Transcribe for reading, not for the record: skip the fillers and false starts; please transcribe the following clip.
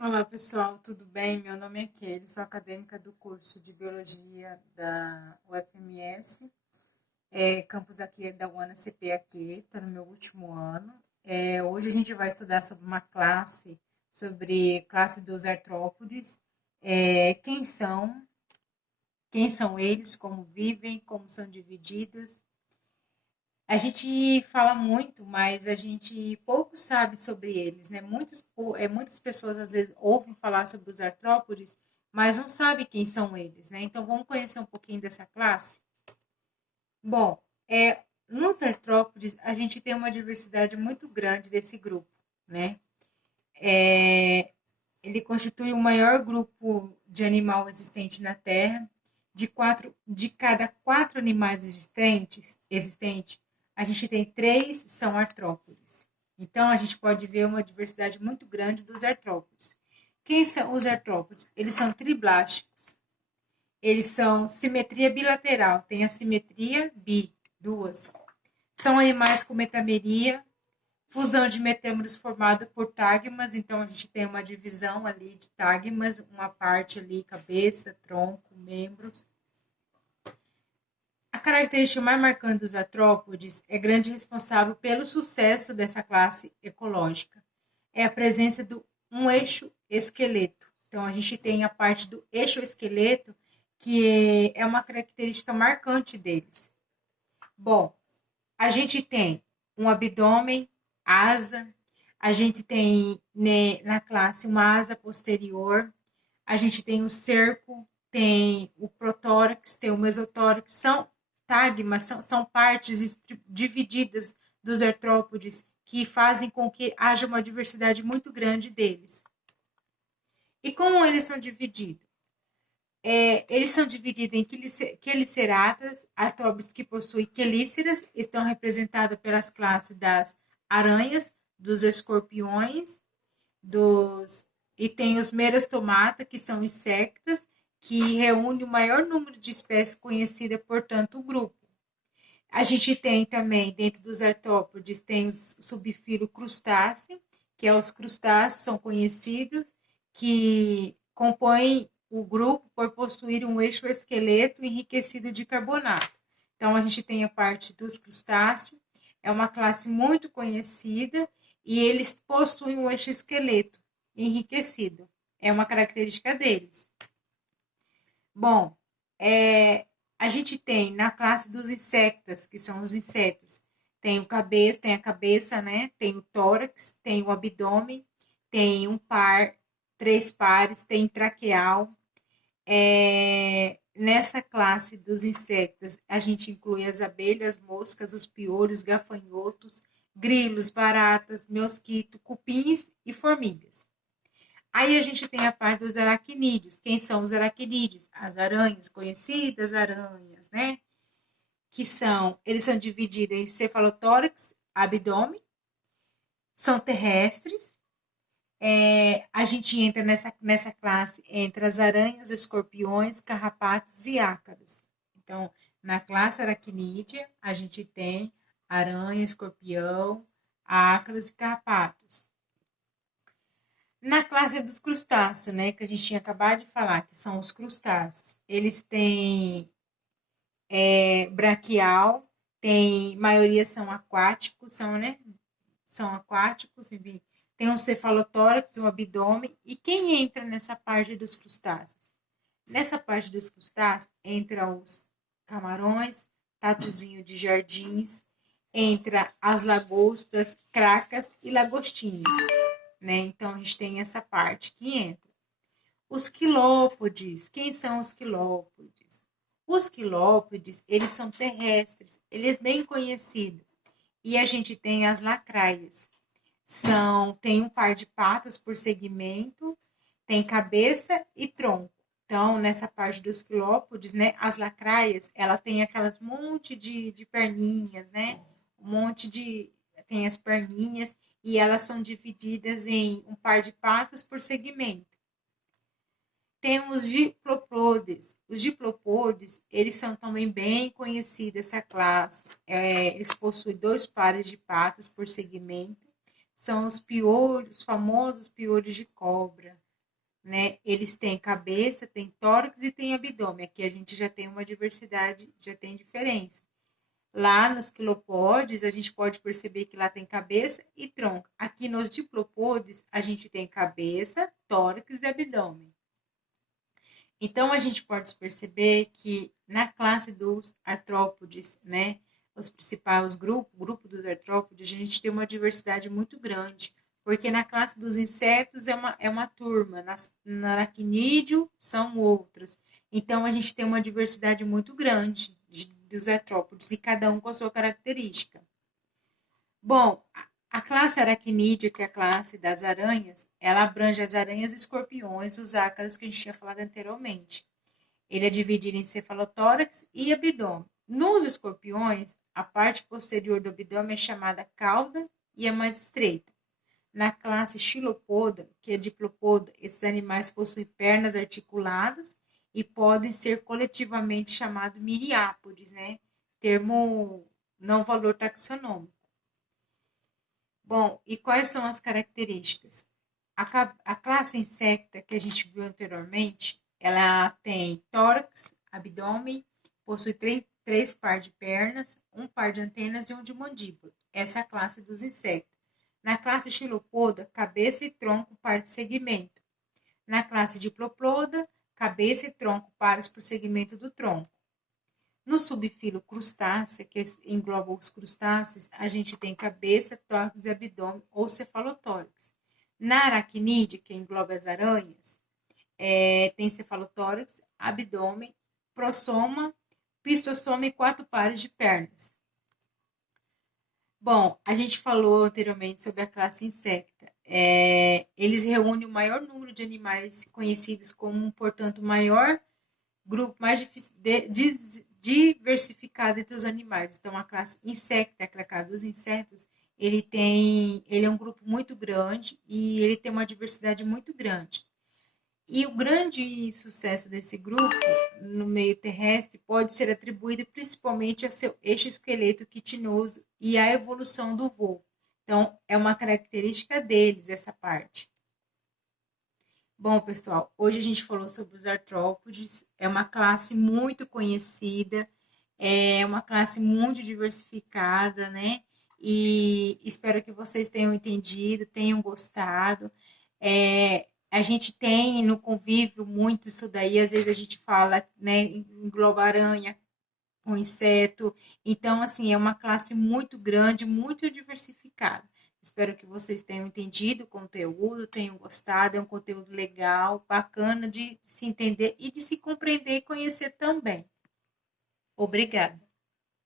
Olá pessoal, tudo bem? Meu nome é Kelly, sou acadêmica do curso de Biologia da UFMS, campus aqui é da UANA-CP aqui, estou no meu último ano. Hoje a gente vai estudar sobre uma sobre classe dos artrópodes, quem são eles, como vivem, como são divididos. A gente fala muito, mas a gente pouco sabe sobre eles, né? Muitas pessoas às vezes ouvem falar sobre os artrópodes, mas não sabem quem são eles, né? Então vamos conhecer um pouquinho dessa classe? Bom, nos artrópodes a gente tem uma diversidade muito grande desse grupo, né? É, ele constitui o maior grupo de animal existente na Terra. De cada quatro animais existentes, a gente tem três são artrópodes. Então, a gente pode ver uma diversidade muito grande dos artrópodes. Quem são os artrópodes? Eles são triblásticos. Eles são simetria bilateral, tem a simetria bi, duas. São animais com metameria, fusão de metâmeros formado por tagmas, então a gente tem uma divisão ali de tagmas, uma parte ali, cabeça, tronco, membros. A característica mais marcante dos artrópodes é grande responsável pelo sucesso dessa classe ecológica. É a presença do um eixo esqueleto. Então a gente tem a parte do eixo esqueleto, que é uma característica marcante deles. Bom, a gente tem um abdômen, asa, a gente tem, né, na classe uma asa posterior, a gente tem o cerco, tem o protórax, tem o mesotórax, são tagmas, são partes divididas dos artrópodes que fazem com que haja uma diversidade muito grande deles. E como eles são divididos? Eles são divididos em queliceratas, artrópodes que possuem quelíceras, estão representadas pelas classes das aranhas, dos escorpiões, e tem os merostomata, que são insectas, que reúne o maior número de espécies conhecidas, portanto, o grupo. A gente tem também, dentro dos artrópodes, tem os subfilo crustáceo, que é os crustáceos, são conhecidos, que compõem o grupo por possuir um eixo esqueleto enriquecido de carbonato. Então, a gente tem a parte dos crustáceos, é uma classe muito conhecida, e eles possuem um eixo esqueleto enriquecido. É uma característica deles. Bom, a gente tem na classe dos insetos, que são os insetos, tem a cabeça, né? Tem o tórax, tem o abdômen, tem um par, três pares, tem traqueal. Nessa classe dos insetos, a gente inclui as abelhas, moscas, os piolhos, gafanhotos, grilos, baratas, mosquito, cupins e formigas. Aí a gente tem a parte dos aracnídeos. Quem são os aracnídeos? As aranhas, conhecidas aranhas, né? Eles são divididos em cefalotórax, abdômen, são terrestres. A gente entra nessa classe entre as aranhas, escorpiões, carrapatos e ácaros. Então, na classe aracnídea, a gente tem aranha, escorpião, ácaros e carrapatos. Na classe dos crustáceos, né, que a gente tinha acabado de falar, que são os crustáceos, eles têm braquial, maioria são aquáticos, são aquáticos, enfim, tem um cefalotórax, um abdômen, e quem entra nessa parte dos crustáceos? Nessa parte dos crustáceos entra os camarões, tatuzinho de jardins, entra as lagostas, cracas e lagostinhas, né? Então a gente tem essa parte que entra. Os quilópodes, quem são os quilópodes? Os quilópodes, eles são terrestres, eles bem conhecidos. E a gente tem as lacraias. Tem um par de patas por segmento, tem cabeça e tronco. Então, nessa parte dos quilópodes, né, as lacraias, ela tem aquelas monte de perninhas, né? Um monte de tem as perninhas e elas são divididas em um par de patas por segmento. Temos diplopodes. Os diplopodes, eles são também bem conhecidos, essa classe. Eles possuem dois pares de patas por segmento. São os piolhos, famosos piolhos de cobra. né? Eles têm cabeça, têm tórax e têm abdômen. Aqui a gente já tem uma diversidade, já tem diferença. Lá nos quilopódios, a gente pode perceber que lá tem cabeça e tronco. Aqui nos diplopódios, a gente tem cabeça, tórax e abdômen. Então, a gente pode perceber que na classe dos artrópodes, né, os principais grupos, o grupo dos artrópodes, a gente tem uma diversidade muito grande, porque na classe dos insetos é uma turma, na aracnídeo são outras. Então, a gente tem uma diversidade muito grande dos artrópodes, e cada um com a sua característica. Bom, a classe aracnídea, que é a classe das aranhas, ela abrange as aranhas, escorpiões, os ácaros que a gente tinha falado anteriormente. Ele é dividido em cefalotórax e abdômen. Nos escorpiões, a parte posterior do abdômen é chamada cauda e é mais estreita. Na classe xilopoda, que é diplopoda, esses animais possuem pernas articuladas e podem ser coletivamente chamados miriápodes, né? Termo não valor taxonômico. Bom, e quais são as características? A classe insecta que a gente viu anteriormente, ela tem tórax, abdômen, possui três par de pernas, um par de antenas e um de mandíbula. Essa é a classe dos insetos. Na classe xilopoda, cabeça e tronco par de segmento. Na classe diploploda, cabeça e tronco pares por segmento do tronco. No subfilo crustácea, que engloba os crustáceos, a gente tem cabeça, tórax e abdômen ou cefalotórax. Na aracnídea, que engloba as aranhas, tem cefalotórax, abdômen, prossoma, pistossoma e 4 pares de pernas. Bom, a gente falou anteriormente sobre a classe insecta. Eles reúnem o maior número de animais conhecidos como, portanto, o maior grupo mais diversificado entre os animais. Então, a classe insecta, a classe dos insetos, ele é um grupo muito grande e ele tem uma diversidade muito grande. E o grande sucesso desse grupo no meio terrestre pode ser atribuído principalmente a seu eixo esqueleto quitinoso e à evolução do voo. Então, é uma característica deles essa parte. Bom, pessoal, hoje a gente falou sobre os artrópodes, é uma classe muito conhecida, é uma classe muito diversificada, né? E espero que vocês tenham entendido, tenham gostado. A gente tem no convívio muito isso daí, às vezes a gente fala, né, engloba aranha com inseto. Então, assim, é uma classe muito grande, muito diversificada. Espero que vocês tenham entendido o conteúdo, tenham gostado. É um conteúdo legal, bacana de se entender e de se compreender e conhecer também. Obrigada.